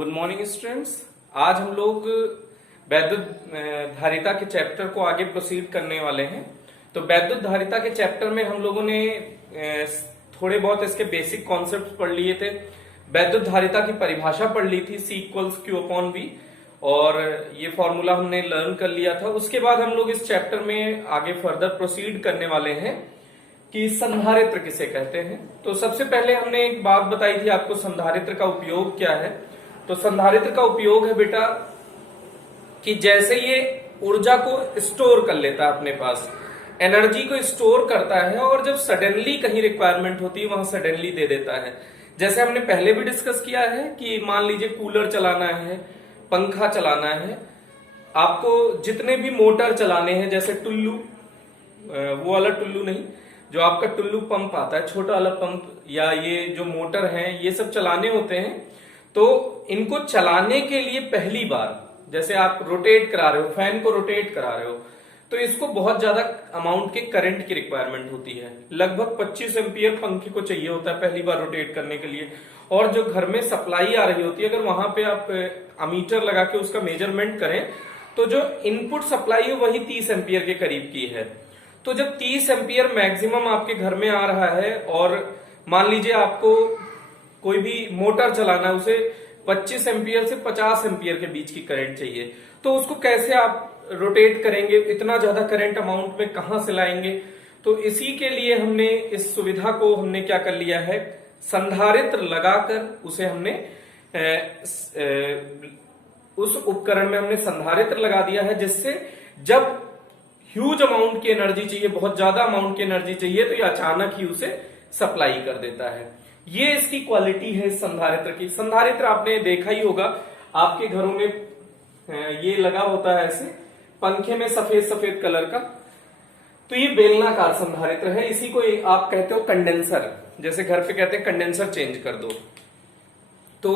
Good morning students. आज हम लोग वैद्युत धारिता के चैप्टर को आगे प्रोसीड करने वाले हैं। तो वैद्युत धारिता के चैप्टर में हम लोगों ने थोड़े बहुत इसके बेसिक कॉन्सेप्ट पढ़ लिए थे। वैद्युत धारिता की परिभाषा पढ़ ली थी, C = Q/V, और ये फॉर्मूला हमने लर्न कर लिया था। उसके बाद हम लोग इस चैप्टर में आगे फर्दर प्रोसीड करने वाले हैं कि संधारित्र किसे कहते हैं। तो सबसे पहले हमने एक बात बताई थी आपको, संधारित्र का उपयोग क्या है। तो संधारित्र का उपयोग है बेटा कि जैसे ये ऊर्जा को स्टोर कर लेता है, अपने पास एनर्जी को स्टोर करता है, और जब सडनली कहीं रिक्वायरमेंट होती है वहां सडनली दे देता है। जैसे हमने पहले भी डिस्कस किया है कि मान लीजिए कूलर चलाना है, पंखा चलाना है, आपको जितने भी मोटर चलाने हैं, जैसे टुल्लू, वो वाला टुल्लू नहीं, जो आपका टुल्लू पंप आता है, छोटा वाला पंप, या ये जो मोटर है, ये सब चलाने होते हैं। तो इनको चलाने के लिए पहली बार जैसे आप रोटेट करा रहे हो, फैन को रोटेट करा रहे हो, तो इसको बहुत ज्यादा अमाउंट के करंट की रिक्वायरमेंट होती है। लगभग 25 एम्पियर पंखे को चाहिए होता है पहली बार रोटेट करने के लिए। और जो घर में सप्लाई आ रही होती है, अगर वहां पे आप अमीटर लगा के उसका मेजरमेंट करें, तो जो इनपुट सप्लाई है वही 30 एम्पियर के करीब की है। तो जब 30 एम्पियर मैक्सिमम आपके घर में आ रहा है, और मान लीजिए आपको कोई भी मोटर चलाना है, उसे 25 एम्पियर से 50 एम्पियर के बीच की करंट चाहिए, तो उसको कैसे आप रोटेट करेंगे, इतना ज्यादा करंट अमाउंट में कहां से लाएंगे। तो इसी के लिए हमने इस सुविधा को हमने क्या कर लिया है, संधारित्र लगाकर उसे हमने उस उपकरण में हमने संधारित्र लगा दिया है, जिससे जब ह्यूज अमाउंट की एनर्जी चाहिए, बहुत ज्यादा अमाउंट की एनर्जी चाहिए, तो ये अचानक ही उसे सप्लाई कर देता है। ये इसकी क्वालिटी है संधारित्र की। संधारित्र आपने देखा ही होगा, आपके घरों में ये लगा होता है ऐसे पंखे में सफेद सफेद कलर का। तो ये बेलनाकार संधारित्र है। इसी को आप कहते हो कंडेंसर, जैसे घर पे कहते हैं कंडेंसर चेंज कर दो। तो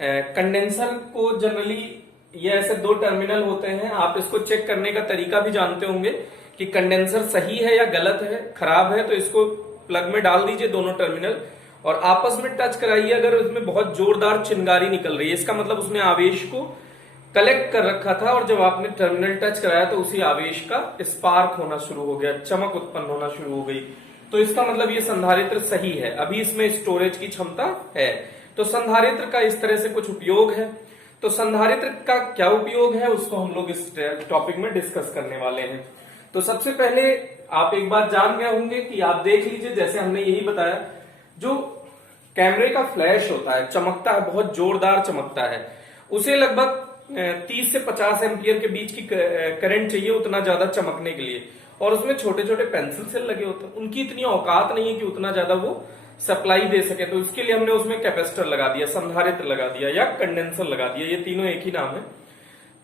कंडेंसर को जनरली ये ऐसे 2 टर्मिनल होते हैं। आप इसको चेक करने का तरीका भी जानते होंगे कि कंडेंसर सही है या गलत है, खराब है, तो इसको प्लग में डाल दीजिए दोनों टर्मिनल, और आपस में टच कराइए। अगर उसमें बहुत जोरदार चिंगारी निकल रही है, इसका मतलब उसने आवेश को कलेक्ट कर रखा था, और जब आपने टर्मिनल टच कराया तो उसी आवेश का स्पार्क होना शुरू हो गया, चमक उत्पन्न होना शुरू हो गई। तो इसका मतलब ये संधारित्र सही है, अभी इसमें स्टोरेज की क्षमता है। तो संधारित्र का इस तरह से कुछ उपयोग है। तो संधारित्र का क्या उपयोग है, उसको हम लोग इस टॉपिक में डिस्कस करने वाले हैं। तो सबसे पहले आप एक बात जान गए होंगे कि आप देख लीजिए, जैसे हमने यही बताया, जो कैमरे का फ्लैश होता है, चमकता है, बहुत जोरदार चमकता है, उसे लगभग 30 से 50 एम्पियर के बीच की करंट चाहिए उतना ज्यादा चमकने के लिए। और उसमें छोटे छोटे पेंसिल सेल लगे होते हैं, उनकी इतनी औकात नहीं है कि उतना ज्यादा वो सप्लाई दे सके। तो इसके लिए हमने उसमें कैपेसिटर लगा दिया, संधारित्र लगा दिया, या कंडेंसर लगा दिया। ये तीनों एक ही नाम है।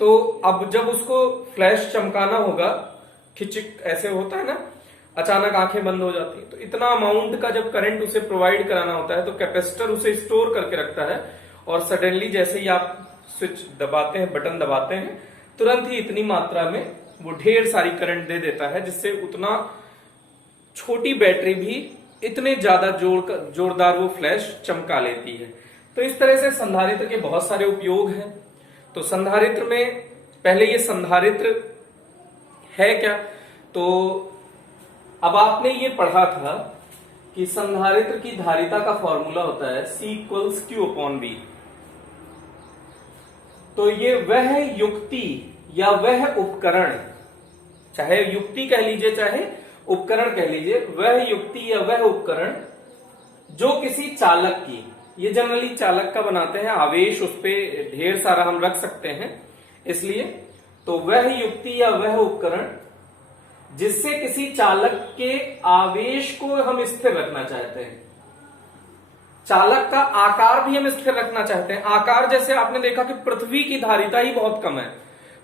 तो अब जब उसको फ्लैश चमकाना होगा, खिचिक ऐसे होता है ना, अचानक आंखें बंद हो जाती है, तो इतना अमाउंट का जब करंट उसे प्रोवाइड कराना होता है, तो कैपेसिटर उसे स्टोर करके रखता है, और सडनली जैसे ही आप स्विच दबाते हैं, बटन दबाते हैं, तुरंत ही इतनी मात्रा में वो ढेर सारी करंट दे देता है, जिससे उतना छोटी बैटरी भी इतने ज्यादा जोरदार वो फ्लैश चमका लेती है। तो इस तरह से संधारित्र के बहुत सारे उपयोग हैं। तो संधारित्र में पहले ये संधारित्र है क्या, तो अब आपने ये पढ़ा था कि संधारित्र की धारिता का फॉर्मूला होता है C = Q/V। तो ये वह युक्ति या वह उपकरण, चाहे युक्ति कह लीजिए चाहे उपकरण कह लीजिए, वह युक्ति या वह उपकरण जो किसी चालक की, ये जनरली चालक का बनाते हैं, आवेश उस पर ढेर सारा हम रख सकते हैं इसलिए। तो वह युक्ति या वह उपकरण जिससे किसी चालक के आवेश को हम स्थिर रखना चाहते हैं, चालक का आकार भी हम स्थिर रखना चाहते हैं। आकार जैसे आपने देखा कि पृथ्वी की धारिता ही बहुत कम है,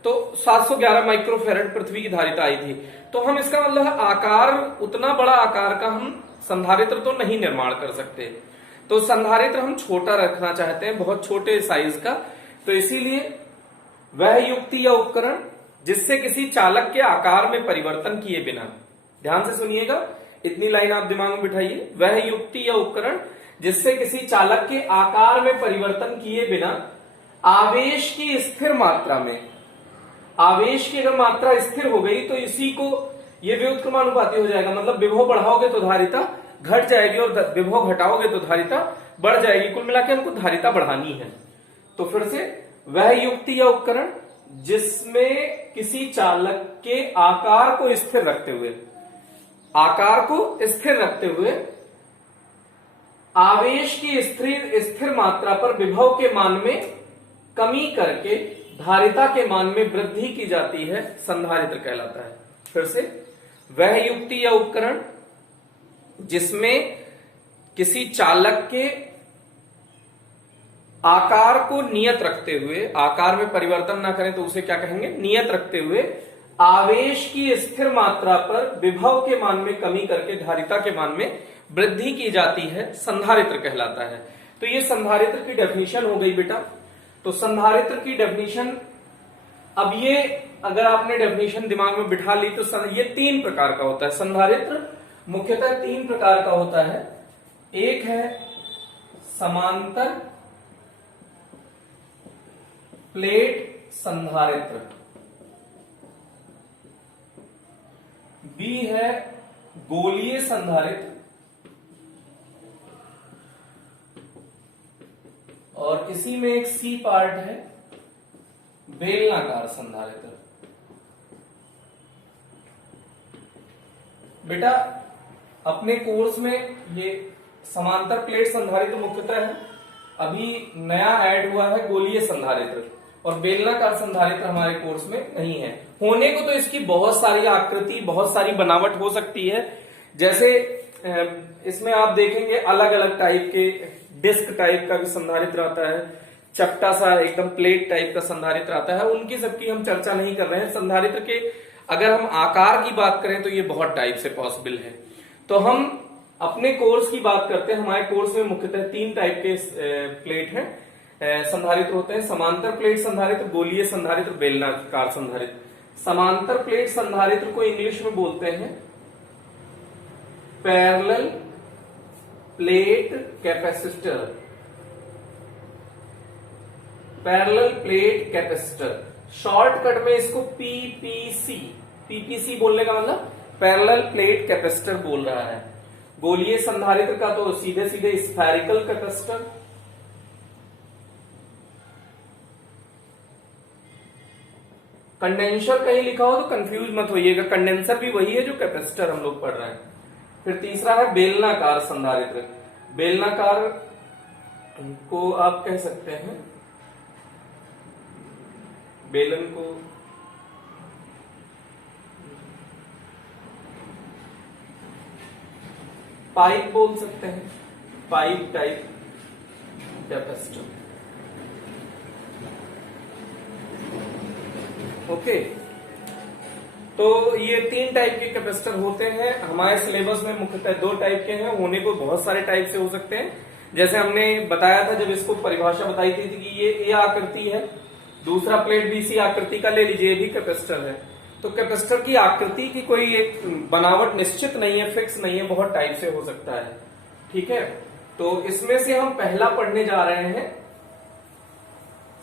तो 711 माइक्रोफेरेड पृथ्वी की धारिता आई थी। तो हम इसका मतलब आकार, उतना बड़ा आकार का हम संधारित्र तो नहीं निर्माण कर सकते। तो संधारित्र हम छोटा रखना चाहते हैं, बहुत छोटे साइज का। तो इसीलिए वह युक्ति या उपकरण जिससे किसी चालक के आकार में परिवर्तन किए बिना, ध्यान से सुनिएगा, इतनी लाइन आप दिमाग में बिठाइए, वह युक्ति या उपकरण जिससे किसी चालक के आकार में परिवर्तन किए बिना आवेश की स्थिर मात्रा में, आवेश की अगर मात्रा स्थिर हो गई तो इसी को ये व्युत्क्रमानुपाती हो जाएगा, मतलब विभव बढ़ाओगे तो धारिता घट जाएगी और विभव घटाओगे तो धारिता बढ़ जाएगी। कुल मिलाकर हमको धारिता बढ़ानी है। तो फिर से वह युक्ति या उपकरण जिसमें किसी चालक के आकार को स्थिर रखते हुए, आकार को स्थिर रखते हुए आवेश की स्थिर मात्रा पर विभव के मान में कमी करके धारिता के मान में वृद्धि की जाती है, संधारित्र कहलाता है। फिर से वह युक्ति या उपकरण जिसमें किसी चालक के आकार को नियत रखते हुए, आकार में परिवर्तन ना करें तो उसे क्या कहेंगे, नियत रखते हुए आवेश की स्थिर मात्रा पर विभव के मान में कमी करके धारिता के मान में वृद्धि की जाती है, संधारित्र कहलाता है। तो ये संधारित्र की डेफिनेशन हो गई बेटा। तो संधारित्र की डेफिनेशन, अब ये अगर आपने डेफिनेशन दिमाग में बिठा ली तो ये 3 प्रकार का होता है। संधारित्र मुख्यतः 3 प्रकार का होता है। एक है समांतर प्लेट संधारित्र, बी है गोलीय संधारित्र, और इसी में एक सी पार्ट है बेलनाकार संधारित्र। बेटा अपने कोर्स में ये समांतर प्लेट संधारित्र मुख्यतः है, अभी नया ऐड हुआ है गोलीय संधारित्र, और बेलनाकार संधारित्र हमारे कोर्स में नहीं है। होने को तो इसकी बहुत सारी आकृति, बहुत सारी बनावट हो सकती है। जैसे इसमें आप देखेंगे अलग अलग टाइप के डिस्क टाइप का भी संधारित्र आता है, चपटा सा एकदम प्लेट टाइप का संधारित्र आता है। उनकी सबकी हम चर्चा नहीं कर रहे हैं। संधारित्र के अगर हम आकार की बात करें तो ये बहुत टाइप से पॉसिबल है। तो हम अपने कोर्स की बात करते हैं। हमारे कोर्स में मुख्यतः 3 टाइप के प्लेट हैं, संधारित्र होते हैं। समांतर प्लेट संधारित्र, गोलीय संधारित्र, बेलनाकार संधारित्र। समांतर प्लेट संधारित्र को इंग्लिश में बोलते हैं parallel plate capacitor, parallel plate capacitor. Shortcut में इसको पीपीसी बोलने का मतलब पैरेलल प्लेट कैपेसिटर बोल रहा है। गोलीय संधारित्र का तो सीधे सीधे स्फेरिकल कैपेसिटर, कंडेंसर कहीं लिखा हो तो कंफ्यूज मत होइएगा, कंडेंसर भी वही है जो कैपेसिटर हम लोग पढ़ रहे हैं। फिर तीसरा है बेलनाकार संधारित्र। बेलनाकार को आप कह सकते हैं, बेलन को पाइप बोल सकते हैं, पाइप टाइप कैपेसिटर। ओके, तो ये 3 टाइप के कैपेसिटर होते हैं। हमारे सिलेबस में मुख्यतः 2 टाइप के हैं, होने को बहुत सारे टाइप से हो सकते हैं। जैसे हमने बताया था जब इसको परिभाषा बताई थी कि ये ए आकृति है, दूसरा प्लेट बी सी आकृति का ले लीजिए, ये भी कैपेसिटर है। तो कैपेसिटर की आकृति की कोई एक बनावट निश्चित नहीं है, फिक्स नहीं है, बहुत टाइप से हो सकता है। ठीक है, तो इसमें से हम पहला पढ़ने जा रहे हैं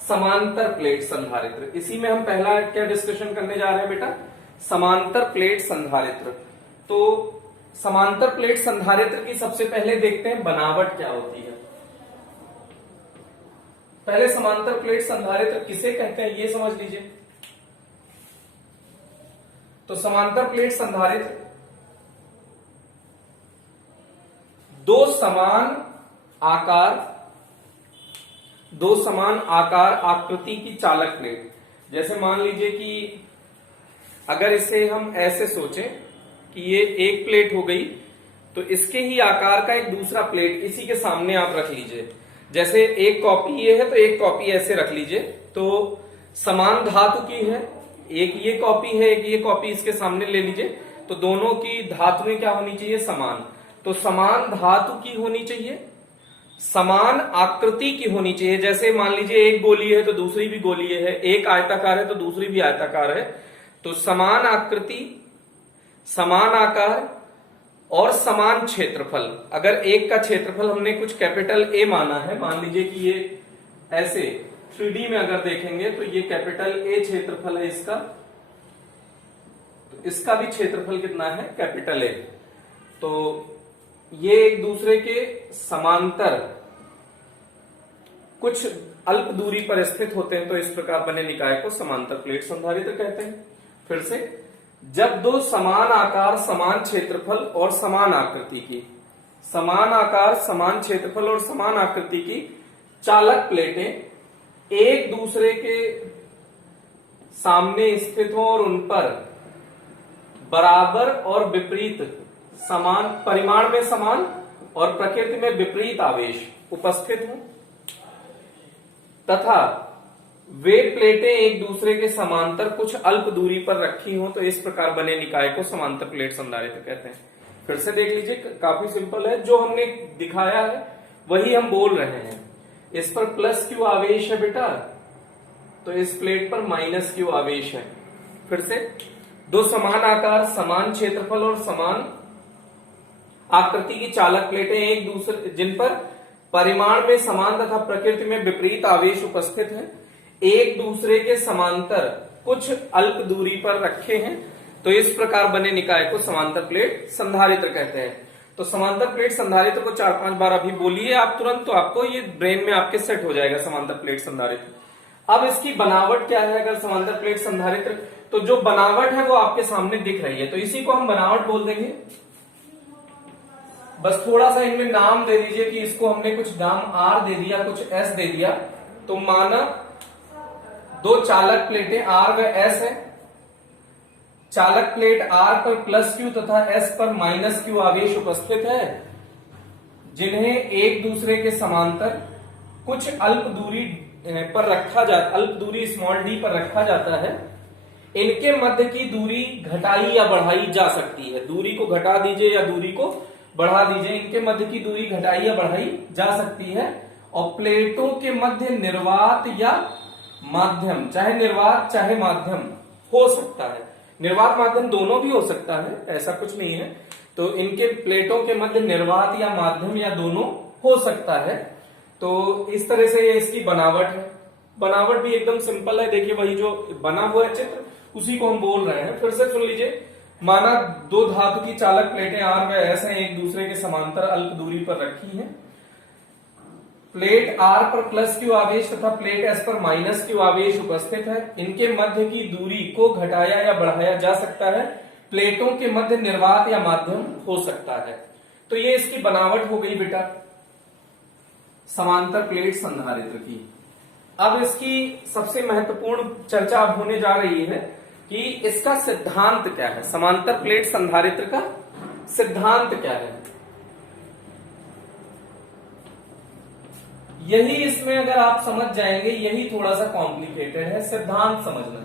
समांतर प्लेट संधारित्र। इसी में हम पहला क्या डिस्कशन करने जा रहे हैं बेटा, समांतर प्लेट संधारित्र। तो समांतर प्लेट संधारित्र की सबसे पहले देखते हैं बनावट क्या होती है। पहले समांतर प्लेट संधारित्र किसे कहते हैं ये समझ लीजिए। तो समांतर प्लेट संधारित्र दो समान आकार आकृति की चालक प्लेट। जैसे मान लीजिए कि अगर इसे हम ऐसे सोचें कि ये एक प्लेट हो गई, तो इसके ही आकार का एक दूसरा प्लेट इसी के सामने आप रख लीजिए। जैसे एक कॉपी ये है तो एक कॉपी ऐसे रख लीजिए, तो समान धातु की है, एक ये कॉपी है, एक ये कॉपी इसके सामने ले लीजिए, तो दोनों की धातुएं क्या होनी चाहिए, समान। तो समान धातु की होनी चाहिए, समान आकृति की होनी चाहिए। जैसे मान लीजिए एक गोलीय है तो दूसरी भी गोलीय है, एक आयताकार है तो दूसरी भी आयताकार है। तो समान आकृति, समान आकार और समान क्षेत्रफल। अगर एक का क्षेत्रफल हमने कुछ कैपिटल ए माना है, मान लीजिए कि ये ऐसे 3D में अगर देखेंगे तो ये कैपिटल ए क्षेत्रफल है इसका, तो इसका भी क्षेत्रफल कितना है, कैपिटल ए। तो ये एक दूसरे के समांतर कुछ अल्प दूरी पर स्थित होते हैं, तो इस प्रकार बने निकाय को समांतर प्लेट संधारित्र कहते हैं। फिर से, जब दो समान आकार, समान क्षेत्रफल और समान आकृति की, समान आकार, समान क्षेत्रफल और समान आकृति की चालक प्लेटें एक दूसरे के सामने स्थित हो और उन पर बराबर और विपरीत, समान परिमाण में समान और प्रकृति में विपरीत आवेश उपस्थित हो तथा वे प्लेटें एक दूसरे के समांतर कुछ अल्प दूरी पर रखी हो, तो इस प्रकार बने निकाय को समांतर प्लेट संधारित्र कहते हैं। फिर से देख लीजिए, काफी सिंपल है, जो हमने दिखाया है वही हम बोल रहे हैं। इस पर प्लस क्यू आवेश है बेटा, तो इस प्लेट पर माइनस क्यू आवेश है। फिर से, दो समान आकार, समान क्षेत्रफल और समान आकृति की चालक प्लेटें एक दूसरे, जिन पर परिमाण में समान तथा प्रकृति में विपरीत आवेश उपस्थित है, एक दूसरे के समांतर कुछ अल्प दूरी पर रखे हैं, तो इस प्रकार बने निकाय को समांतर प्लेट संधारित्र कहते हैं। तो समांतर प्लेट संधारित्र को 4-5 बार अभी बोलिए आप तुरंत, तो आपको ये ब्रेन में आपके सेट हो जाएगा समांतर प्लेट संधारित्र। अब इसकी बनावट क्या है अगर समांतर प्लेट संधारित्र, तो जो बनावट है वो आपके सामने दिख रही है, तो इसी को हम बनावट बोल देंगे। बस थोड़ा सा इनमें नाम दे दीजिए कि इसको हमने कुछ नाम आर दे दिया, कुछ एस दे दिया, तो माना दो चालक प्लेटें आर व एस है, चालक प्लेट आर पर प्लस क्यू तथा एस पर माइनस क्यू आवेश उपस्थित है, जिन्हें एक दूसरे के समांतर कुछ अल्प दूरी पर रखा जाता, अल्प दूरी स्मॉल डी पर रखा जाता है। इनके मध्य की दूरी घटाई या बढ़ाई जा सकती है, दूरी को घटा दीजिए या दूरी को बढ़ा दीजिए, इनके मध्य की दूरी घटाई या बढ़ाई जा सकती है। और प्लेटों के मध्य निर्वात या माध्यम, चाहे निर्वात चाहे माध्यम हो सकता है, निर्वात माध्यम दोनों भी हो सकता है, ऐसा कुछ नहीं है। तो इनके प्लेटों के मध्य निर्वात या माध्यम या दोनों हो सकता है। तो इस तरह से ये इसकी बनावट है। बनावट भी एकदम सिंपल है, देखिए वही जो बना हुआ है चित्र उसी को हम बोल रहे हैं। फिर से सुन लीजिए, माना दो धातु की चालक प्लेटें आर व एस हैं, एक दूसरे के समांतर अल्प दूरी पर रखी हैं। प्लेट आर पर प्लस क्यू आवेश तथा प्लेट एस पर माइनस क्यू आवेश उपस्थित है। इनके मध्य की दूरी को घटाया या बढ़ाया जा सकता है। प्लेटों के मध्य निर्वात या माध्यम हो सकता है। तो ये इसकी बनावट हो गई बेटा समांतर प्लेट संधारित्र की। अब इसकी सबसे महत्वपूर्ण चर्चा अब होने जा रही है कि इसका सिद्धांत क्या है, समांतर प्लेट संधारित्र का सिद्धांत क्या है। यही इसमें अगर आप समझ जाएंगे, यही थोड़ा सा कॉम्प्लिकेटेड है, सिद्धांत समझना,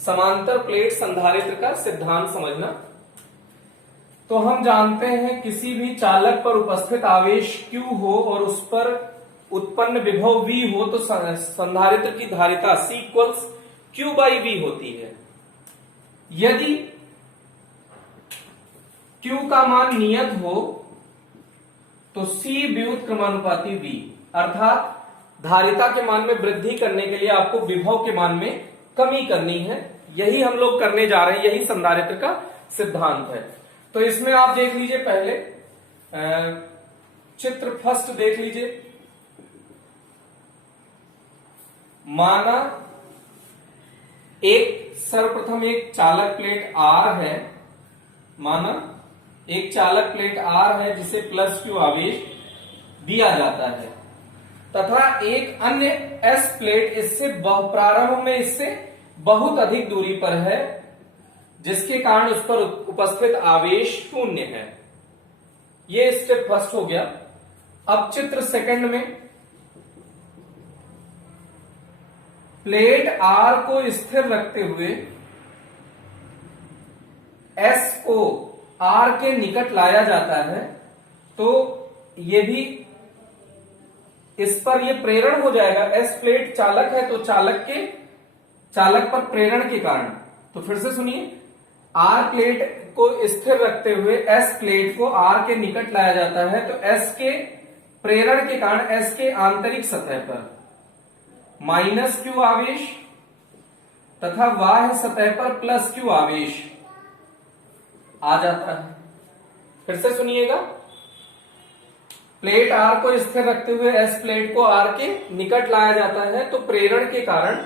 समांतर प्लेट संधारित्र का सिद्धांत समझना। तो हम जानते हैं किसी भी चालक पर उपस्थित आवेश Q हो और उस पर उत्पन्न विभव V हो, तो संधारित्र की धारिता C इक्वल्स Q/V होती है। यदि Q का मान नियत हो तो C व्युत्क्रमानुपाती V, अर्थात धारिता के मान में वृद्धि करने के लिए आपको विभव के मान में कमी करनी है। यही हम लोग करने जा रहे हैं, यही संधारित्र का सिद्धांत है। तो इसमें आप देख लीजिए, पहले चित्र फर्स्ट देख लीजिए। माना सर्वप्रथम एक चालक प्लेट R है, माना एक चालक प्लेट R है जिसे प्लस क्यू आवेश दिया जाता है, तथा एक अन्य S प्लेट इससे प्रारंभ में इससे बहुत अधिक दूरी पर है, जिसके कारण उस पर उपस्थित आवेश शून्य है। ये स्टेप फर्स्ट हो गया। अब चित्र सेकंड में प्लेट R को स्थिर रखते हुए S को R के निकट लाया जाता है, तो ये भी इस पर ये प्रेरण हो जाएगा। S प्लेट चालक है, तो चालक पर प्रेरण के कारण, तो फिर से सुनिए, R प्लेट को स्थिर रखते हुए S प्लेट को R के निकट लाया जाता है, तो S के प्रेरण के कारण S के आंतरिक सतह पर माइनस क्यू आवेश तथा बाह्य सतह पर प्लस क्यू आवेश आ जाता है। फिर से सुनिएगा, प्लेट आर को स्थिर रखते हुए एस प्लेट को आर के निकट लाया जाता है, तो प्रेरण के कारण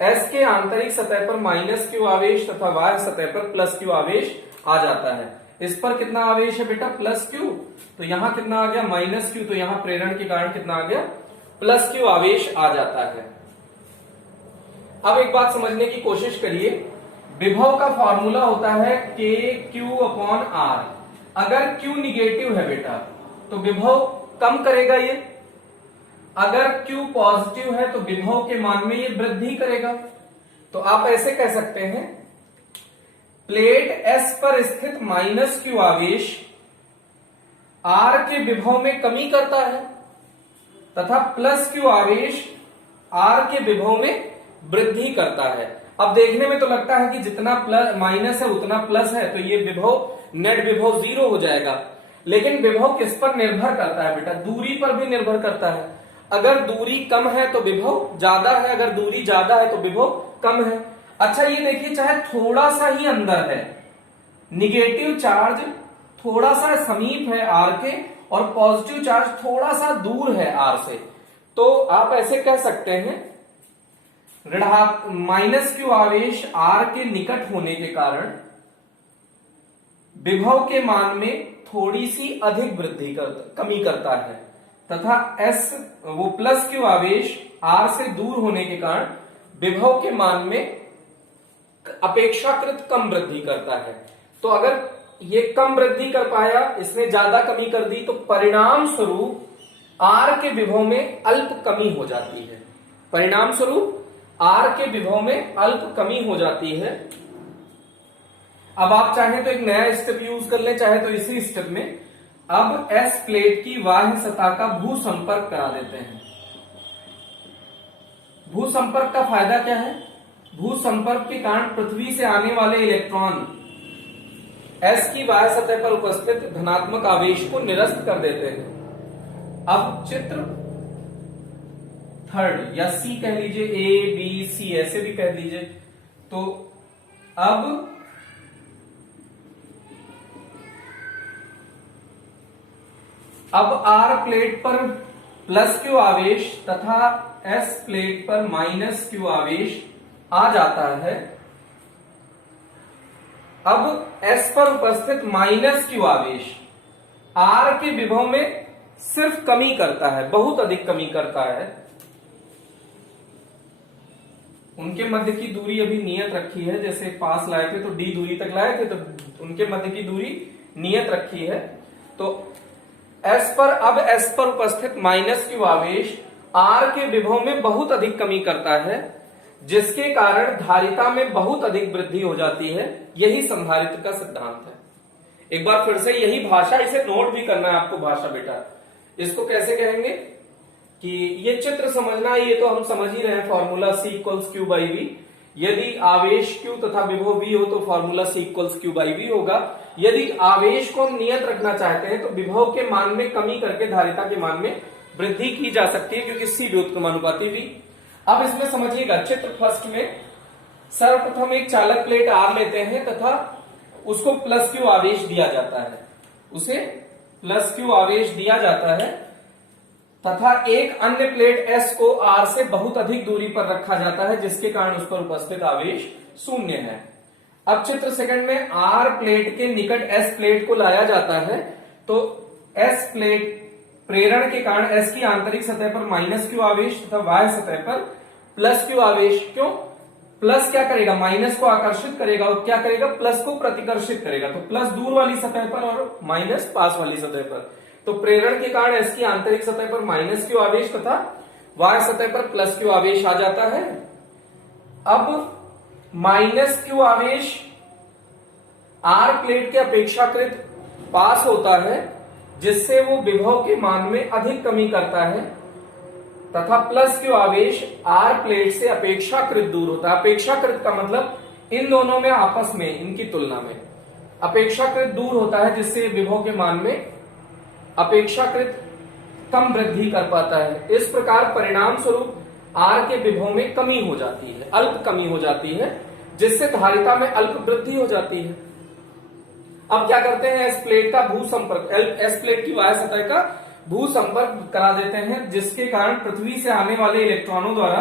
एस के आंतरिक सतह पर माइनस क्यू आवेश तथा बाह्य सतह पर प्लस क्यू आवेश आ जाता है। इस पर कितना आवेश है बेटा, प्लस क्यू, तो यहां कितना आ गया, माइनस क्यू, तो यहां प्रेरण के कारण कितना आ गया, प्लस क्यू आवेश आ जाता है। अब एक बात समझने की कोशिश करिए, विभव का फॉर्मूला होता है के क्यू अपॉन आर। अगर क्यू निगेटिव है बेटा तो विभव कम करेगा ये, अगर क्यू पॉजिटिव है तो विभव के मान में ये वृद्धि करेगा। तो आप ऐसे कह सकते हैं, प्लेट एस पर स्थित माइनस क्यू आवेश आर के विभव में कमी करता है तथा प्लस क्यू आवेश आर के विभव में वृद्धि करता है। अब देखने में तो लगता है कि जितना प्लस माइनस है उतना प्लस है, तो ये विभव नेट विभव 0 हो जाएगा। लेकिन विभव किस पर निर्भर करता है बेटा, दूरी पर भी निर्भर करता है। अगर दूरी कम है तो विभव ज्यादा है, अगर दूरी ज्यादा है तो विभव कम है। अच्छा ये देखिए, चाहे थोड़ा सा ही अंदर है, निगेटिव चार्ज थोड़ा सा समीप है आर के और पॉजिटिव चार्ज थोड़ा सा दूर है आर से, तो आप ऐसे कह सकते हैं, माइनस क्यू आवेश आर के निकट होने के कारण विभव के मान में थोड़ी सी अधिक वृद्धि कमी करता है तथा एस वो प्लस क्यू आवेश आर से दूर होने के कारण विभव के मान में अपेक्षाकृत कम वृद्धि करता है। तो अगर ये कम वृद्धि कर पाया, इसने ज्यादा कमी कर दी, तो परिणाम स्वरूप आर के विभव में अल्प कमी हो जाती है। परिणाम स्वरूप आर के विभव में अल्प कमी हो जाती है। अब आप चाहें तो एक नया स्टेप यूज कर ले, चाहे तो इसी स्टेप में अब एस प्लेट की बाह्य सतह का भू संपर्क करा देते हैं। भू संपर्क का फायदा क्या है, भू संपर्क के कारण पृथ्वी से आने वाले इलेक्ट्रॉन एस की बाह्य सतह पर उपस्थित धनात्मक आवेश को निरस्त कर देते हैं। अब चित्र थर्ड या सी कह लीजिए, ए बी सी ऐसे भी कह लीजिए, तो अब आर प्लेट पर प्लस क्यू आवेश तथा एस प्लेट पर माइनस क्यू आवेश आ जाता है। अब एस पर उपस्थित माइनस क्यू आवेश आर के विभव में सिर्फ कमी करता है, बहुत अधिक कमी करता है। उनके मध्य की दूरी अभी नियत रखी है, जैसे पास लाए थे तो डी दूरी तक लाए थे, तो उनके मध्य की दूरी नियत रखी है। तो एस पर उपस्थित माइनस क्यू आवेश आर के विभव में बहुत अधिक कमी करता है, जिसके कारण धारिता में बहुत अधिक वृद्धि हो जाती है। यही संधारित्र का सिद्धांत है। एक बार फिर से यही भाषा, इसे नोट भी करना है आपको भाषा बेटा। इसको कैसे कहेंगे कि ये चित्र समझना, ये तो हम समझ ही रहे हैं, formula C equals Q by V। यदि आवेश Q तथा विभव V हो तो formula C equals Q by V होगा। यदि आवेश को नियत रखना चाहते हैं तो विभव के मान में कमी करके धारिता के मान में वृद्धि की जा सकती है, क्योंकि C व्युत्क्रमानुपाती V। अब इसमें समझिएगा, चित्र फर्स्ट में सर्वप्रथम एक चालक प्लेट R लेते हैं तथा उसको प्लस Q आवेश दिया जाता है, उसे प्लस Q आवेश दिया जाता है तथा एक अन्य प्लेट S को R से बहुत अधिक दूरी पर रखा जाता है, जिसके कारण उस पर उपस्थित आवेश शून्य है। अब चित्र सेकंड में R प्लेट के निकट S प्लेट को लाया जाता है, तो S प्लेट प्रेरण के कारण S की आंतरिक सतह पर माइनस Q आवेश तथा बाह्य सतह पर प्लस Q आवेश। क्यों? प्लस क्या करेगा, माइनस को आकर्षित करेगा और क्या करेगा, प्लस को प्रतिकर्षित करेगा। तो प्लस दूर वाली सतह पर और माइनस पास वाली सतह पर। तो प्रेरण के कारण एस की आंतरिक सतह पर माइनस क्यू आवेश तथा बाह्य सतह पर प्लस क्यू आवेश आ जाता है। अब माइनस क्यू आवेश आर प्लेट के अपेक्षाकृत पास होता है, जिससे वो विभव के मान में अधिक कमी करता है तथा प्लस क्यू आवेश आर प्लेट से अपेक्षाकृत दूर होता है। अपेक्षाकृत का मतलब इन दोनों में आपस में, इनकी तुलना में अपेक्षाकृत दूर होता है, जिससे विभव के मान में अपेक्षाकृत कम वृद्धि कर पाता है। इस प्रकार परिणाम स्वरूप आर के विभव में कमी हो जाती है, अल्प कमी हो जाती है, जिससे धारिता में अल्प वृद्धि हो जाती है। अब क्या करते हैं, एस प्लेट का भू संपर्क, एस प्लेट की बाह्य सतह का भू संपर्क करा देते हैं, जिसके कारण पृथ्वी से आने वाले इलेक्ट्रॉनों द्वारा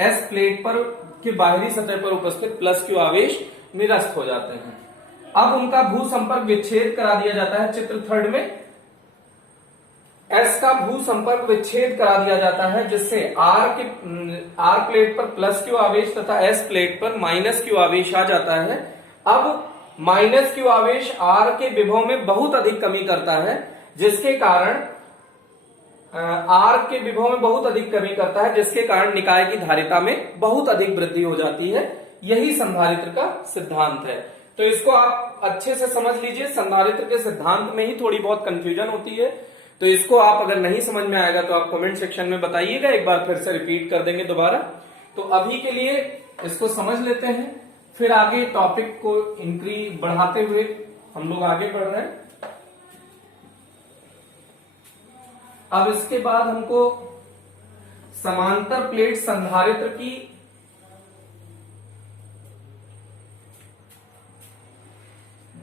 एस प्लेट पर की बाहरी सतह पर उपस्थित प्लस क्यू आवेश निरस्त हो जाते हैं। अब उनका भू संपर्क विच्छेद करा दिया जाता है। चित्र 3 में एस का भू संपर्क विच्छेद करा दिया जाता है, जिससे आर प्लेट पर प्लस क्यू आवेश तथा एस प्लेट पर माइनस क्यू आवेश आ जाता है। अब माइनस क्यू आवेश आर के विभव में बहुत अधिक कमी करता है, जिसके कारण आर के विभव में बहुत अधिक कमी करता है, जिसके कारण निकाय की धारिता में बहुत अधिक वृद्धि हो जाती है। यही संधारित्र का सिद्धांत है। तो इसको आप अच्छे से समझ लीजिए। संधारित्र के सिद्धांत में ही थोड़ी बहुत कंफ्यूजन होती है, तो इसको आप अगर नहीं समझ में आएगा तो आप कमेंट सेक्शन में बताइएगा, एक बार फिर से रिपीट कर देंगे दोबारा। तो अभी के लिए इसको समझ लेते हैं, फिर आगे टॉपिक को बढ़ाते हुए हम लोग आगे बढ़ रहे हैं। अब इसके बाद हमको समांतर प्लेट संधारित्र की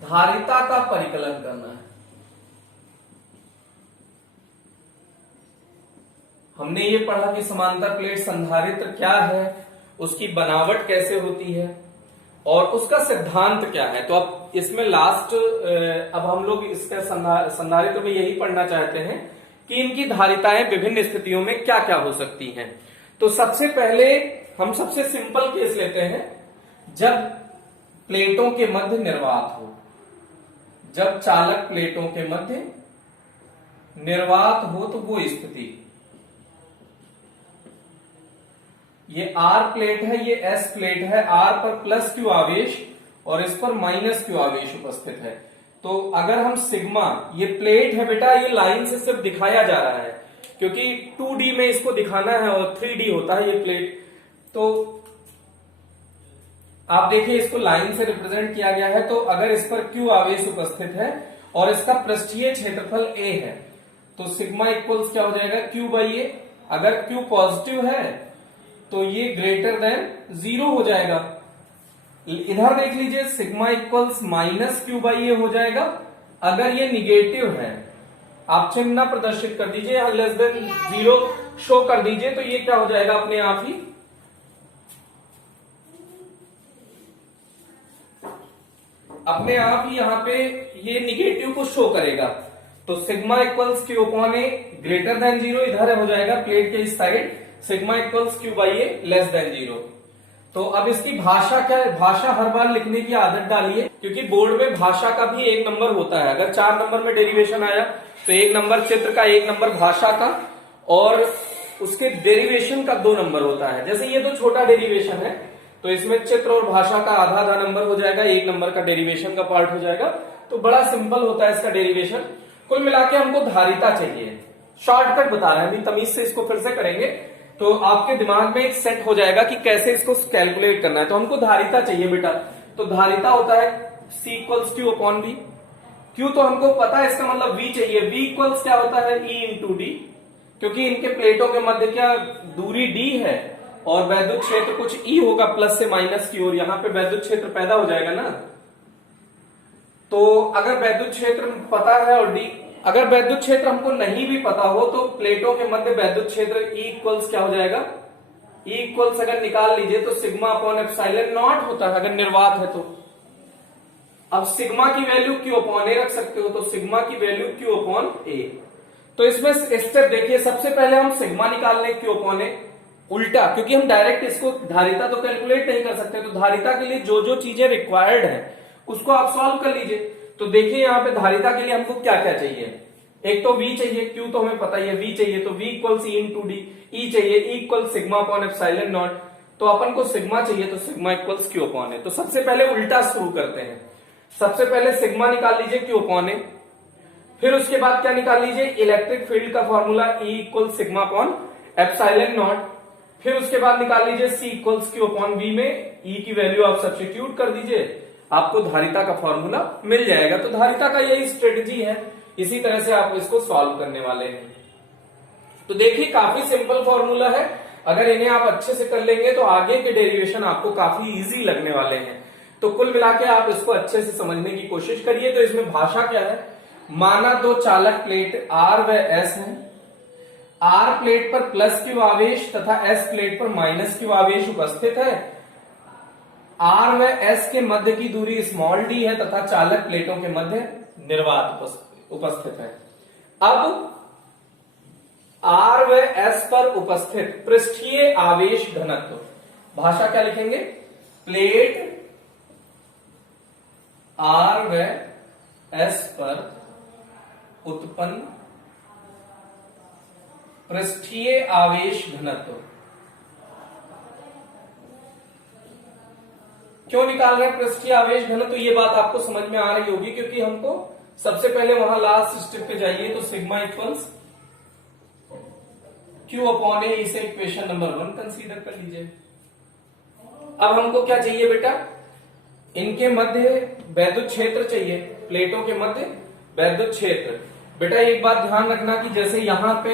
धारिता का परिकलन करना है। हमने ये पढ़ा कि समांतर प्लेट संधारित्र क्या है, उसकी बनावट कैसे होती है और उसका सिद्धांत क्या है। तो अब इसमें लास्ट अब हम लोग इसका संधारित्र में यही पढ़ना चाहते हैं कि इनकी धारिताएं विभिन्न स्थितियों में क्या क्या हो सकती हैं। तो सबसे पहले हम सबसे सिंपल केस लेते हैं, जब प्लेटों के मध्य निर्वात हो, जब चालक प्लेटों के मध्य निर्वात हो तो वो स्थिति, ये आर प्लेट है, ये एस प्लेट है, आर पर प्लस क्यू आवेश और इस पर माइनस क्यू आवेश उपस्थित है। तो अगर हम सिग्मा, ये प्लेट है बेटा, ये लाइन से सिर्फ दिखाया जा रहा है क्योंकि 2D में इसको दिखाना है और 3D होता है ये प्लेट। तो आप देखिए इसको लाइन से रिप्रेजेंट किया गया है। तो अगर इस पर क्यू आवेश उपस्थित है और इसका पृष्ठीय क्षेत्रफल ए है, तो सिग्मा इक्वल्स क्या हो जाएगा, क्यू बाई ए। अगर क्यू पॉजिटिव है तो ये ग्रेटर देन 0 हो जाएगा। इधर देख लीजिए, sigma equals minus q by a हो जाएगा। अगर ये निगेटिव है, आप चिन्ह प्रदर्शित कर दीजिए, यहां लेस देन 0 शो कर दीजिए, तो ये क्या हो जाएगा अपने आप ही, यहां पे ये निगेटिव को शो करेगा। तो सिग्मा इक्वल्स क्यू अपॉन ए ग्रेटर देन 0 इधर हो जाएगा प्लेट के इस side, sigma equals Q by A less than 0। तो अब इसकी भाषा क्या है, भाषा हर बार लिखने की आदत डालिए, क्योंकि बोर्ड में भाषा का भी 1 नंबर होता है। अगर 4 नंबर में डेरिवेशन आया तो 1 नंबर चित्र का, 1 नंबर भाषा का, और उसके डेरिवेशन का 2 नंबर होता है। जैसे ये तो छोटा डेरिवेशन है, तो इसमें चित्र और भाषा का आधा नंबर हो जाएगा, 1 नंबर का डेरिवेशन का पार्ट हो जाएगा। तो बड़ा सिंपल होता है इसका डेरिवेशन। कुल मिला के हमको धारिता चाहिए, शॉर्टकट बता रहे हैं, अभी तमीज से इसको फिर से करेंगे तो आपके दिमाग में एक सेट हो जाएगा कि कैसे इसको कैलकुलेट करना है। तो हमको धारिता चाहिए बेटा, तो धारिता होता है C equals Q upon V। Q तो हमको पता है, इसका मतलब V चाहिए। V इक्वल्स क्या होता है, E इंटू डी, क्योंकि इनके प्लेटों के मध्य क्या दूरी D है और वैद्युत क्षेत्र कुछ E होगा प्लस से माइनस की ओर, यहां पे वैद्युत क्षेत्र पैदा हो जाएगा ना। तो अगर वैद्युत क्षेत्र पता है और D, अगर वैद्युत क्षेत्र हमको नहीं भी पता हो तो प्लेटों के मध्य वैद्युत क्षेत्र E इक्वल्स क्या हो जाएगा, E इक्वल्स अगर निकाल लीजिए तो सिग्मा अपॉन एप्सिलॉन नॉट होता है अगर निर्वात है तो। अब सिग्मा की वैल्यू क्यू अपॉन ए रख सकते हो, तो सिग्मा की वैल्यू क्यू अपॉन ए। तो इसमें स्टेप देखिए, सबसे पहले हम सिग्मा निकाल लें क्यू अपॉन ए, उल्टा, क्योंकि हम डायरेक्ट इसको धारिता तो कैलकुलेट नहीं कर सकते। तो धारिता के लिए जो जो चीजें रिक्वायर्ड है उसको आप सॉल्व कर लीजिए। तो देखिए यहाँ पे धारिता के लिए हमको क्या क्या चाहिए, एक तो V चाहिए, Q तो हमें पता ही है, V चाहिए तो V equals E into D, E चाहिए, E equal sigma upon epsilon naught, तो अपन को सिग्मा चाहिए तो सिग्मा इक्वल्स Q अपॉन ए। तो सबसे पहले उल्टा शुरू करते हैं, सबसे पहले सिग्मा निकाल लीजिए Q अपॉन ए, फिर उसके बाद क्या निकाल लीजिए, इलेक्ट्रिक फील्ड का formula E equal sigma upon epsilon not, फिर उसके बाद निकाल लीजिए C equals Q upon V में E की वैल्यू आप सब्स्टिट्यूट कर दीजिए, आपको धारिता का फॉर्मूला मिल जाएगा। तो धारिता का यही स्ट्रेटजी है, इसी तरह से आप इसको सॉल्व करने वाले हैं। तो देखिए काफी सिंपल फॉर्मूला है, अगर इन्हें आप अच्छे से कर लेंगे तो आगे के डेरिवेशन आपको काफी इजी लगने वाले हैं। तो कुल मिला के आप इसको अच्छे से समझने की कोशिश करिए। तो इसमें भाषा क्या है, माना दो चालक प्लेट R व S है। R प्लेट पर प्लस क्यू आवेश तथा S प्लेट पर माइनस क्यू आवेश उपस्थित है। R व S के मध्य की दूरी स्मॉल d है तथा चालक प्लेटों के मध्य निर्वात उपस्थित है। अब R व S पर उपस्थित पृष्ठीय आवेश घनत्व, भाषा क्या लिखेंगे, प्लेट R व S पर उत्पन्न पृष्ठीय आवेश घनत्व क्यों निकाल रहे हैं पृष्ठीय आवेश घनत्व, ये बात आपको समझ में आ रही होगी, क्योंकि हमको सबसे पहले वहां लास्ट स्टेप पे जाइए तो सिग्मा इक्वल्स Q अपॉन ए, इसे इक्वेशन नंबर 1 कंसीडर कर लीजिए। अब हमको क्या चाहिए बेटा, इनके मध्य वैद्युत क्षेत्र चाहिए, प्लेटों के मध्य वैद्युत क्षेत्र। बेटा एक बात ध्यान रखना कि जैसे यहां पे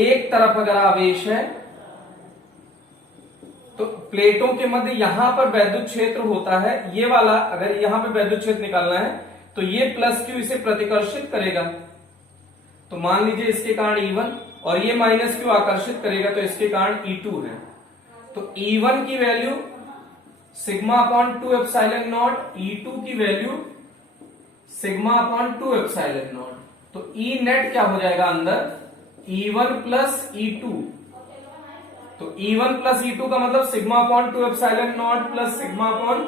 एक तरफ अगर आवेश है तो प्लेटों के मध्य यहां पर वैद्युत क्षेत्र होता है, ये वाला अगर यहां पे वैद्युत क्षेत्र निकालना है तो ये प्लस क्यू इसे प्रतिकर्षित करेगा, तो मान लीजिए इसके कारण E1 और ये माइनस क्यू आकर्षित करेगा तो इसके कारण E2 है। तो E1 की value sigma upon 2 epsilon not, E2 की value sigma upon 2 epsilon naught. तो E नेट क्या हो जाएगा अंदर, E1 प्लस E2। तो E1 प्लस E2 का मतलब sigma upon 2 epsilon not plus sigma upon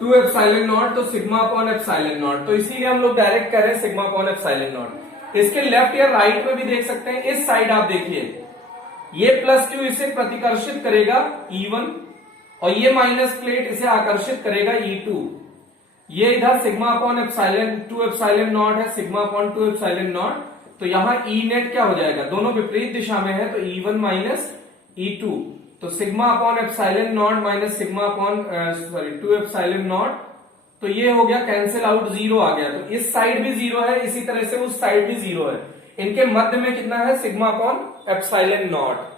2 epsilon naught, तो सिग्मा अपॉन एप्सिलॉन नॉट। तो इसीलिए हम लोग डायरेक्ट कह रहे हैं सिग्मा अपॉन एप्सिलॉन नॉट। इसके लेफ्ट या राइट में भी देख सकते हैं, इस साइड आप देखिए ये प्लस क्यू इसे प्रतिकर्षित करेगा E1 और ये माइनस प्लेट इसे आकर्षित करेगा E2। ये इधर sigma upon epsilon 2 epsilon not है, सिग्मा अपॉन 2 एप्सिलॉन नॉट। तो यहां E नेट क्या हो जाएगा, दोनों विपरीत दिशा में है तो E1 माइनस E2, तो sigma upon epsilon not minus sigma upon 2 epsilon naught. तो ये हो गया कैंसिल आउट, जीरो आ गया। तो इस साइड भी जीरो है, इसी तरह से उस साइड भी जीरो है। इनके मध्य में कितना है, सिग्मा अपॉन एप्सिलॉन नॉट।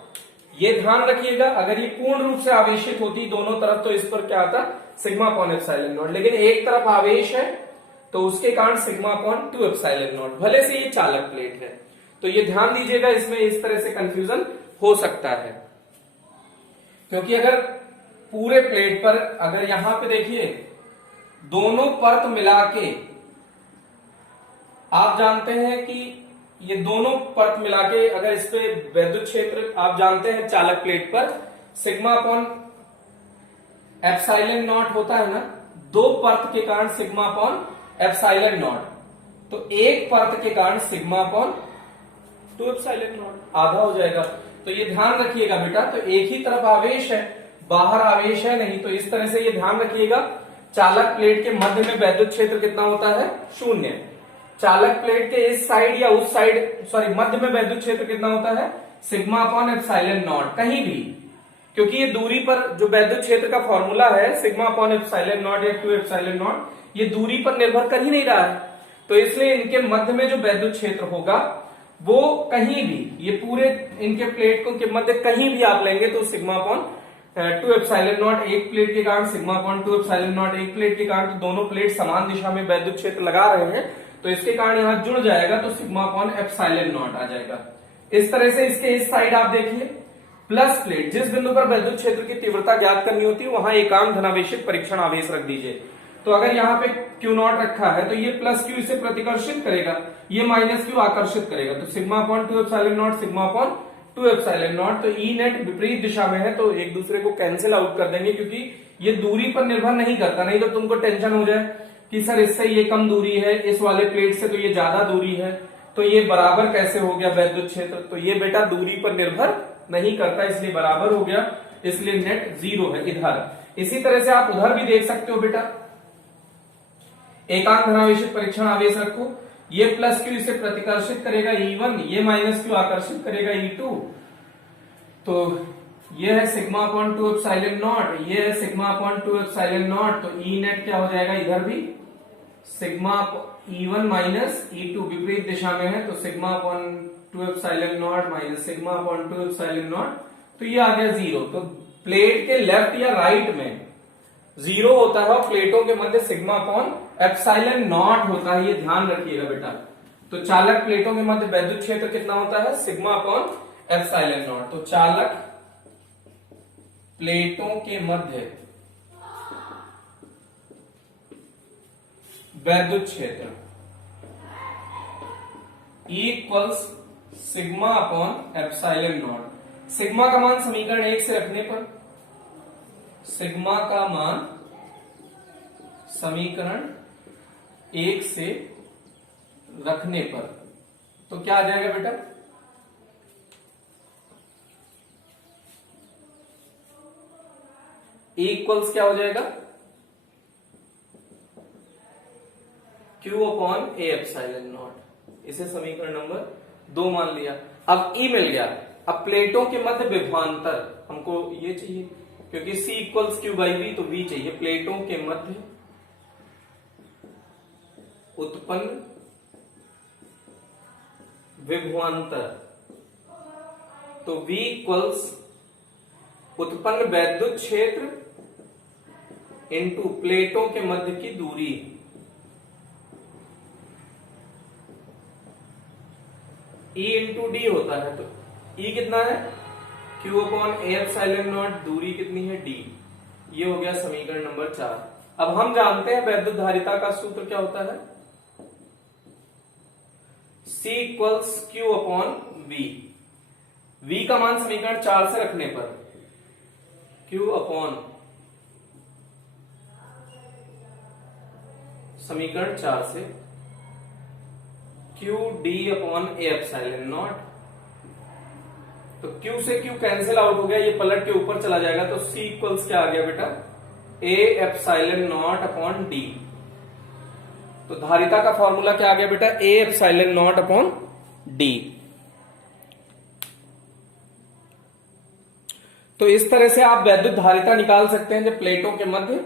ये ध्यान रखिएगा, अगर ये पूर्ण रूप से आवेशित होती दोनों तरफ तो इस पर क्या आता, सिग्मा अपॉन एप्सिलॉन नॉट। लेकिन एक तरफ आवेश है तो उसके कारण सिग्मा अपॉन 2 एप्सिलॉन नॉट, भले से ये चालक प्लेट है। तो ये ध्यान दीजिएगा, इसमें इस तरह से कंफ्यूजन हो सकता है, क्योंकि अगर पूरे प्लेट पर अगर यहां पे देखिए दोनों परत मिला के, आप जानते हैं कि ये दोनों परत मिला के अगर इस पे वैद्युत क्षेत्र आप जानते हैं चालक प्लेट पर सिग्मा अपॉन एप्सिलॉन नॉट होता है ना, दो परत के कारण सिग्मा अपॉन एप्सिलॉन नॉट, तो एक परत के कारण सिग्मा अपॉन 2 एप्सिलॉन नॉट, आधा हो जाएगा। तो ये ध्यान रखिएगा बेटा, तो एक ही तरफ आवेश है, बाहर आवेश है नहीं, तो इस तरह से ये ध्यान रखिएगा। चालक प्लेट के मध्य में वैद्युत क्षेत्र कितना होता है, 0। चालक प्लेट के इस साइड या उस साइड, सॉरी मध्य में वैद्युत क्षेत्र कितना होता है, सिग्मा अपॉन एप्सिलॉन नॉट, कहीं भी, क्योंकि ये दूरी पर जो वैद्युत क्षेत्र का फॉर्मूला है सिग्मा अपॉन एप्सिलॉन नॉट या 2 एप्सिलॉन नॉट, ये दूरी पर निर्भर कर ही नहीं रहा है। तो इसलिए इनके मध्य में जो वैद्युत क्षेत्र होगा वो कहीं भी, ये पूरे इनके प्लेट को के मध्य कहीं भी आप लेंगे तो सिग्मा अपॉन 2 एप्सिलॉन नॉट, एक प्लेट के कारण सिग्मा अपॉन 2 एप्सिलॉन नॉट, एक प्लेट के कारण तो दोनों प्लेट समान दिशा में वैद्युत क्षेत्र लगा रहे हैं तो इसके कारण यहां जुड़ जाएगा तो सिग्मा अपॉन एप्सिलॉन नॉट आ जाएगा। इस तरह से इसके इस साइड आप देखिए प्लस प्लेट, जिस बिंदु पर वैद्युत क्षेत्र की तीव्रता ज्ञात करनी होती है वहां एकांक धनावेशित परीक्षण आवेश रख दीजिए। तो अगर यहाँ पे Q नॉट रखा है तो ये प्लस क्यू इसे प्रतिकर्षित करेगा, ये माइनस क्यू आकर्षित करेगा, तो sigma upon 2 epsilon not sigma upon 2 epsilon naught. तो E नेट विपरीत दिशा में है तो एक दूसरे को कैंसिल आउट कर देंगे, क्योंकि ये दूरी पर निर्भर नहीं करता, नहीं तो तुमको टेंशन हो जाए कि सर इससे ये कम दूरी है, इस वाले प्लेट से तो ये ज्यादा दूरी है, तो ये बराबर कैसे हो गया वैद्युत क्षेत्र। तो ये बेटा दूरी पर निर्भर नहीं करता, इसलिए बराबर हो गया, इसलिए नेट 0 है इधर। इसी तरह से आप उधर भी देख सकते हो बेटा, एकांक धनावेशित परीक्षण आवेश रखो, ये प्लस क्यू इसे प्रतिकर्षित करेगा E1, ये माइनस क्यू आकर्षित करेगा E2। तो ये है सिग्मा अपॉन 2 एप्सिलॉन नॉट, ये है सिग्मा अपॉन 2 एप्सिलॉन नॉट, तो E नेट क्या हो जाएगा इधर भी सिग्मा E1 माइनस E2 विपरीत दिशा में है, तो sigma upon 2 epsilon not minus sigma upon 2 epsilon naught, तो ये आ गया 0। तो प्लेट के लेफ्ट या राइट में 0 होता है और प्लेटों के मध्य सिग्मा अपॉन एप्सिलॉन नॉट होता है, ये ध्यान रखिएगा बेटा। तो चालक प्लेटों के मध्य वैद्युत क्षेत्र कितना होता है? Sigma upon epsilon naught. तो चालक प्लेटों के मध्य वैद्युत क्षेत्र equals sigma upon epsilon not. Sigma का मान समीकरण 1 से रखने पर, सिग्मा का मान समीकरण 1 से रखने पर तो क्या आ जाएगा बेटा? इक्वल्स क्या हो जाएगा? Q upon A epsilon not. इसे समीकरण नंबर 2 मान लिया। अब E मिल गया। अब प्लेटों के मध्य विभवांतर हमको ये चाहिए, क्योंकि C equals Q by V, तो V चाहिए। प्लेटों के मध्य उत्पन्न विभवांतर, तो V इक्वल्स उत्पन्न वैद्युत क्षेत्र इनटू प्लेटों के मध्य की दूरी। E इंटू डी होता है, तो E कितना है? Q upon A epsilon not, दूरी कितनी है? D। ये हो गया समीकरण नंबर 4। अब हम जानते हैं वैद्युत धारिता का सूत्र क्या होता है? C equals Q upon V। V का मान समीकरण 4 से रखने पर Q अपॉन समीकरण 4 से Q D upon A epsilon naught. तो Q से Q कैंसिल आउट हो गया, ये पलट के ऊपर चला जाएगा, तो C इक्वल्स क्या आ गया बेटा? A epsilon not upon D. तो धारिता का फॉर्मूला क्या आ गया बेटा? A epsilon not upon D. तो इस तरह से आप वैद्युत धारिता निकाल सकते हैं जब प्लेटों के मध्य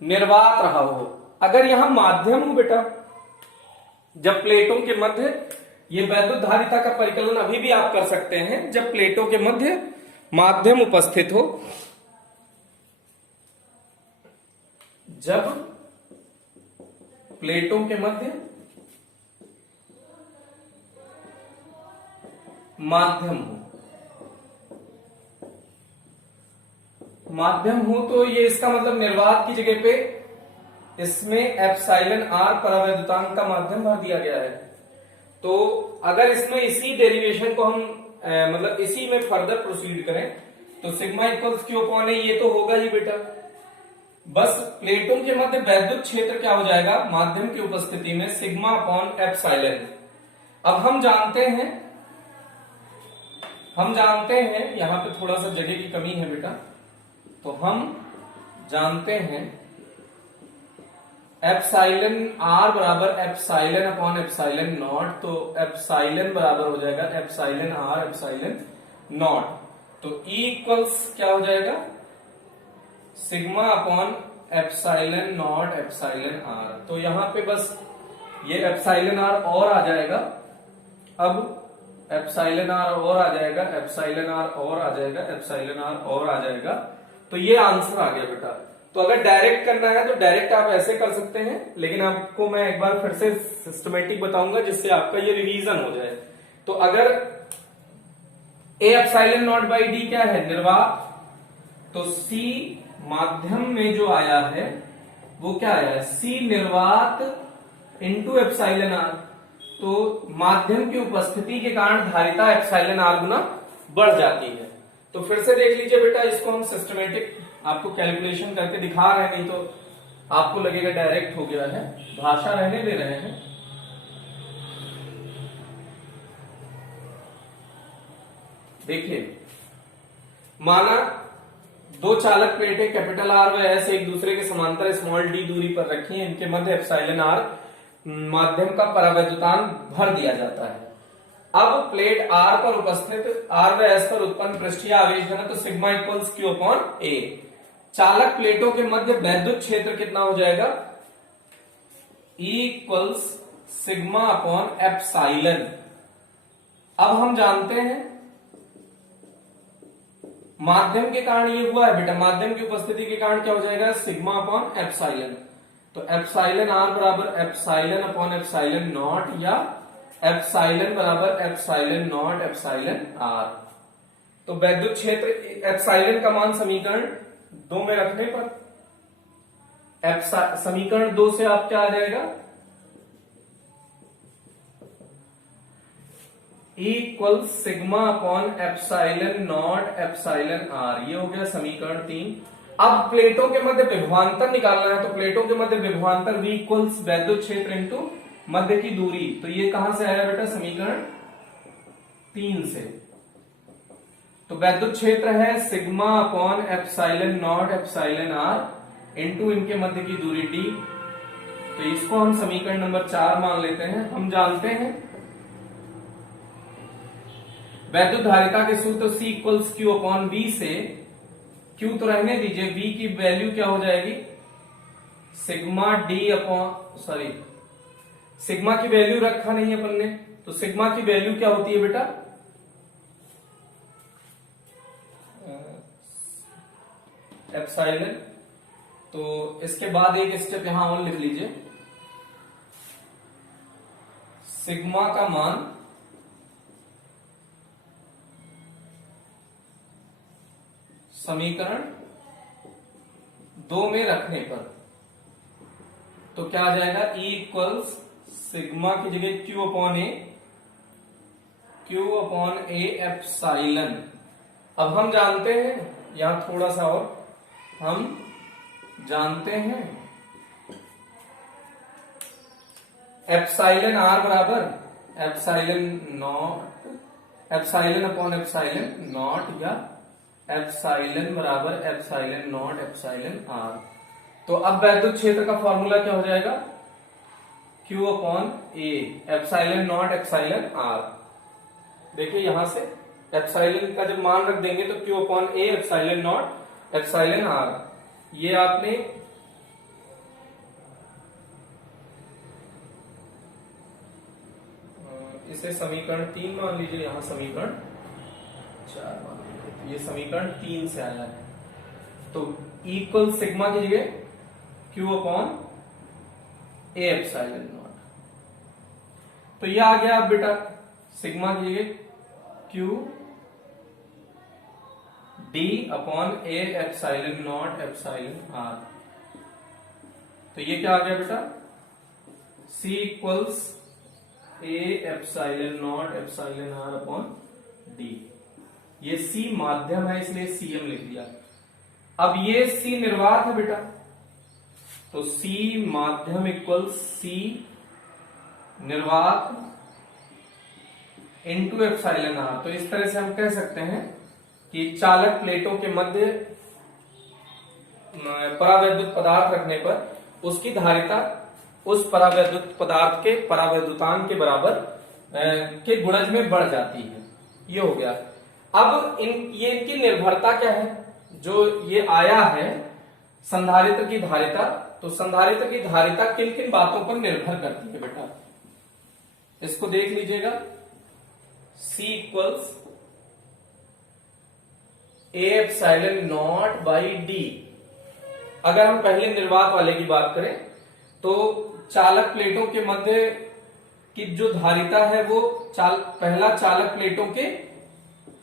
निर्वात रहा हो। अगर यहां माध्यम हो बेटा, जब प्लेटों के मध्य, ये वैद्युत धारिता का परिकलन अभी भी आप कर सकते हैं जब प्लेटों के मध्य माध्यम उपस्थित हो। जब प्लेटों के मध्य माध्यम हो, माध्यम हो तो ये इसका मतलब निर्वात की जगह पे इसमें एप्सिलॉन आर परावैद्युतांक का माध्यम भर दिया गया है। तो अगर इसमें इसी डेरिवेशन को हम मतलब इसी में फर्दर प्रोसीड करें तो सिग्मा इक्वल्स क्यू अपॉन ए, ये तो होगा ही बेटा। बस प्लेटों के मध्य वैद्युत क्षेत्र क्या हो जाएगा माध्यम की उपस्थिति में? Sigma upon epsilon. अब हम जानते हैं यहां पे थोड़ा सा जगह की कमी है बेटा, तो हम जानते हैं एप्सिलॉन आर बराबर एप्सिलॉन अपॉन एप्सिलॉन नॉट। तो एप्सिलॉन बराबर हो जाएगा एप्सिलॉन आर एप्सिलॉन नॉट। तो E इक्वल्स क्या हो जाएगा? Sigma upon epsilon naught epsilon r. तो यहां पे बस ये एप्सिलॉन आर और आ जाएगा, अब एप्सिलॉन आर और आ जाएगा, एप्सिलॉन आर और आ जाएगा, एप्सिलॉन आर और आ जाएगा। तो ये आंसर आ गया बेटा। तो अगर डायरेक्ट करना है तो डायरेक्ट आप ऐसे कर सकते हैं, लेकिन आपको मैं एक बार फिर से सिस्टमेटिक बताऊंगा जिससे आपका ये रिवीजन हो जाए। तो अगर A epsilon not by D क्या है? निर्वात। तो सी माध्यम में जो आया है वो क्या आया है? सी निर्वात इंटू एप्सिलॉन आर। तो माध्यम की उपस्थिति के कारण धारिता एप्सिलॉन आर गुना बढ़ जाती है। तो फिर से देख लीजिए बेटा, इसको हम सिस्टमेटिक आपको कैलकुलेशन करके दिखा रहे हैं, नहीं तो आपको लगेगा डायरेक्ट हो गया है। भाषा रहने दे रहे हैं। देखिए, माना दो चालक प्लेटें कैपिटल आर व एस एक दूसरे के समांतर स्मॉल डी दूरी पर रखी हैं, इनके मध्य एप्सिलॉन आर माध्यम का परावैद्युतांक भर दिया जाता है। अब प्लेट आर पर उपस्थित आर व एस पर उत्पन्न पृष्ठीय आवेश घनत्व तो सिग्मा इक्वल्स क्यू अपॉन ए। चालक प्लेटों के मध्य वैद्युत क्षेत्र कितना हो जाएगा? E equals sigma upon epsilon. अब हम जानते हैं माध्यम के कारण ये हुआ है बेटा, माध्यम की उपस्थिति के कारण क्या हो जाएगा, सिग्मा अपॉन एप्साइलन। तो एप्साइलन आर बराबर एप्साइलन अपॉन एप्साइलन नॉट, या एप्साइलन बराबर एप्साइलन नॉट एप्साइलन आर। तो वैद्युत क्षेत्र एप्साइलन का मान समीकरण 2 में रखने पर समीकरण 2 से आप क्या आ जाएगा, E equal sigma upon epsilon not epsilon are. ये हो गया समीकरण 3। अब प्लेटों के मध्य विभवांतर निकालना है, तो प्लेटों के मध्य विभवांतर V इक्वल्स वैद्युत क्षेत्र इंटू मध्य की दूरी। तो ये कहां से आया बेटा, समीकरण 3 से। तो वैद्युत क्षेत्र है sigma upon epsilon not epsilon are into इनके मध्य की दूरी d। तो इसको हम समीकरण नंबर 4 मान लेते हैं। हम जानते हैं वैद्युत धारिता के सूत्र C equals Q upon V से, Q तो रहने दीजिए, V की वैल्यू क्या हो जाएगी, sigma D upon, sorry sigma की वैल्यू रखा नहीं है अपन ने, तो सिग्मा की वैल्यू क्या होती है बेटा, एप्साइलन। तो इसके बाद एक स्टेप यहां और लिख लीजिए, सिग्मा का मान समीकरण 2 में रखने पर तो क्या आ जाएगा, E इक्वल्स सिग्मा की जगह Q अपॉन A एप्साइलन। अब हम जानते हैं, यहां थोड़ा सा और हम जानते हैं एप्साइलन आर बराबर epsilon not, epsilon upon epsilon not, या एप्साइलन बराबर एप्साइलन नॉट एप्साइलन आर। तो अब वैद्युत क्षेत्र का फॉर्मूला क्या हो जाएगा, Q upon A epsilon not epsilon are. देखिए यहां से एप्साइलन का जब मान रख देंगे तो Q upon A epsilon not epsilon are. ये आपने इसे समीकरण 3 मान लीजिए, यहां समीकरण 4 मान लीजिए। तो ये समीकरण 3 से आया है। तो इक्वल सिग्मा की जगह Q upon A epsilon not. तो ये आ गया अब बेटा, सिग्मा की जगह Q D upon A epsilon not epsilon are. तो ये क्या आ गया बेटा, C equals A epsilon not epsilon are upon D। ये C माध्यम है इसलिए Cm लिख दिया। अब ये C निर्वात है बेटा, तो C माध्यम इक्वल्स C निर्वात इंटू एप्साइलन आर। तो इस तरह से हम कह सकते हैं कि चालक प्लेटों के मध्य परावैद्युत पदार्थ रखने पर उसकी धारिता उस परावैद्युत पदार्थ के परावैद्युतांक के बराबर के गुणज में बढ़ जाती है। ये हो गया। अब ये इनकी निर्भरता क्या है, जो ये आया है संधारित्र की धारिता, तो संधारित्र की धारिता किन किन बातों पर निर्भर करती है बेटा, इसको देख लीजिएगा। C equals A epsilon not by D। अगर हम पहले निर्वात वाले की बात करें तो चालक प्लेटों के मध्य की जो धारिता है वो पहला चालक प्लेटों के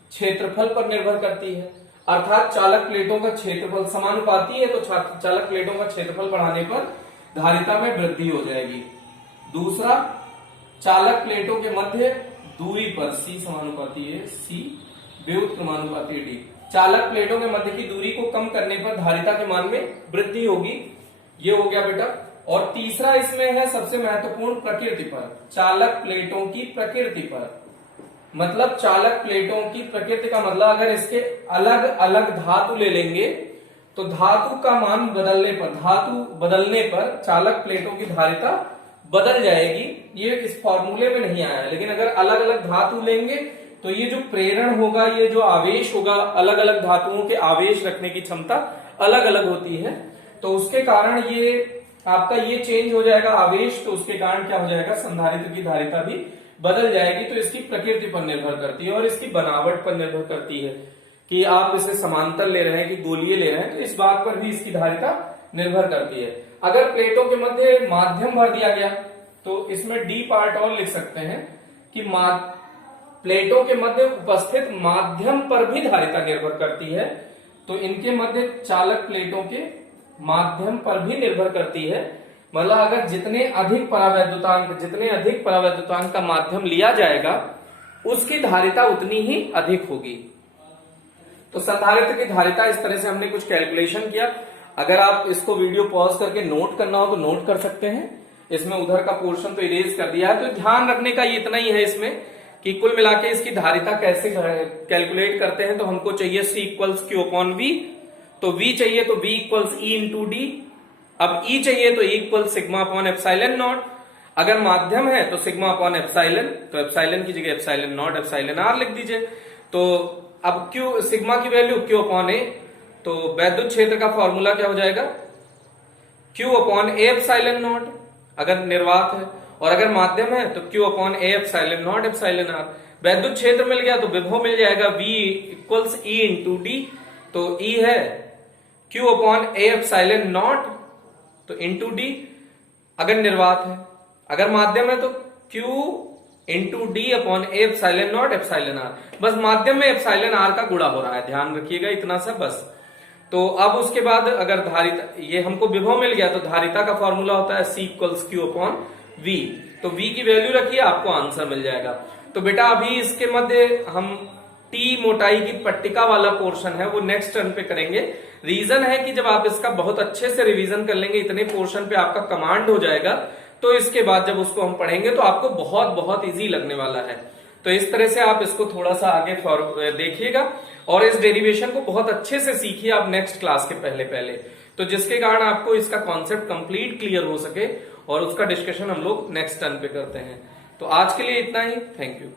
क्षेत्रफल पर निर्भर करती है, अर्थात चालक प्लेटों का क्षेत्रफल समानुपाती है, तो चालक प्लेटों का क्षेत्रफल बढ़ाने पर धारिता में वृद्धि हो जाएगी। दूसरा, चालक प्लेटों के मध्य दूरी पर C समानुपाती है C व्युत्क्रमानुपाती है D। चालक प्लेटों के मध्य की दूरी को कम करने पर धारिता के मान में वृद्धि होगी। ये हो गया बेटा। और तीसरा इसमें है सबसे महत्वपूर्ण, प्रकृति पर, चालक प्लेटों की प्रकृति पर। मतलब चालक प्लेटों की प्रकृति का मतलब, अगर इसके अलग अलग धातु ले लेंगे तो धातु का मान बदलने पर, धातु बदलने पर चालक प्लेटों की धारिता बदल जाएगी। ये इस फॉर्मूले में नहीं आया, लेकिन अगर अलग अलग धातु लेंगे तो ये जो प्रेरण होगा, ये जो आवेश होगा, अलग अलग धातुओं के आवेश रखने की क्षमता अलग अलग होती है, तो उसके कारण ये आपका ये चेंज हो जाएगा आवेश, तो उसके कारण क्या हो जाएगा, संधारित्र की धारिता भी बदल जाएगी। तो इसकी प्रकृति पर निर्भर करती है और इसकी बनावट पर निर्भर करती है कि आप इसे समांतर ले रहे हैं कि गोलीय ले रहे हैं, तो इस बात पर भी इसकी धारिता निर्भर करती है। अगर प्लेटों के मध्य माध्यम भर दिया गया तो इसमें डी पार्ट और लिख सकते हैं कि प्लेटों के मध्य उपस्थित माध्यम पर भी धारिता निर्भर करती है। तो इनके मध्य चालक प्लेटों के माध्यम पर भी निर्भर करती है। मतलब अगर जितने अधिक परावैद्युतांक का माध्यम लिया जाएगा उसकी धारिता उतनी ही अधिक होगी। तो संधारित्र की धारिता इस तरह से हमने कुछ कैलकुलेशन किया। अगर आप इसको वीडियो पॉज करके नोट करना हो तो नोट कर सकते हैं। इसमें उधर का पोर्शन तो इरेज कर दिया है। तो ध्यान रखने का ये इतना ही है इसमें कि कुल मिला के इसकी धारिता कैसे कैलकुलेट करते हैं। तो हमको चाहिए C equals Q upon V, तो V चाहिए तो V equals E into D. अब E चाहिए तो E equals sigma upon epsilon not. अगर माध्यम है तो सिग्मा अपॉन एप्सिलॉन, तो एप्सिलॉन की जगह एप्सिलॉन नॉट एप्सिलॉन R लिख दीजिए। तो अब Q सिग्मा की वैल्यू Q अपॉन A, तो वैद्युत क्षेत्र का फॉर्मूला क्या हो जाएगा, Q upon A epsilon not अगर निर्वात है, और अगर माध्यम है तो Q upon A epsilon naught epsilon R। वैद्युत क्षेत्र मिल गया तो विभव मिल जाएगा V equals E into D. तो E है Q upon A epsilon naught तो इंटू डी अगर निर्वात है। अगर माध्यम है तो Q into D upon A epsilon naught epsilon R। बस माध्यम में एप्सिलॉन R का गुणा हो रहा है, ध्यान रखिएगा इतना सा बस। तो अब उसके बाद अगर धारिता, ये हमको विभव मिल गया तो धारिता का फॉर्मूला होता है C equals Q upon V। तो V की वैल्यू रखिए, आपको आंसर मिल जाएगा। तो बेटा अभी इसके मध्य हम T मोटाई की पट्टिका वाला पोर्शन है वो नेक्स्ट टर्न पे करेंगे। रीजन है कि जब आप इसका बहुत अच्छे से रिवीजन कर लेंगे, इतने पोर्शन पे आपका कमांड हो जाएगा, तो इसके बाद जब उसको हम पढ़ेंगे तो आपको बहुत बहुत इजी लगने वाला है। तो इस तरह से आप इसको थोड़ा सा आगे देखिएगा और इस डेरिवेशन को बहुत अच्छे से सीखिए आप नेक्स्ट क्लास के पहले, तो जिसके कारण आपको इसका कॉन्सेप्ट कंप्लीट क्लियर हो सके और उसका डिस्कशन हम लोग नेक्स्ट टर्न पे करते हैं। तो आज के लिए इतना ही, थैंक यू।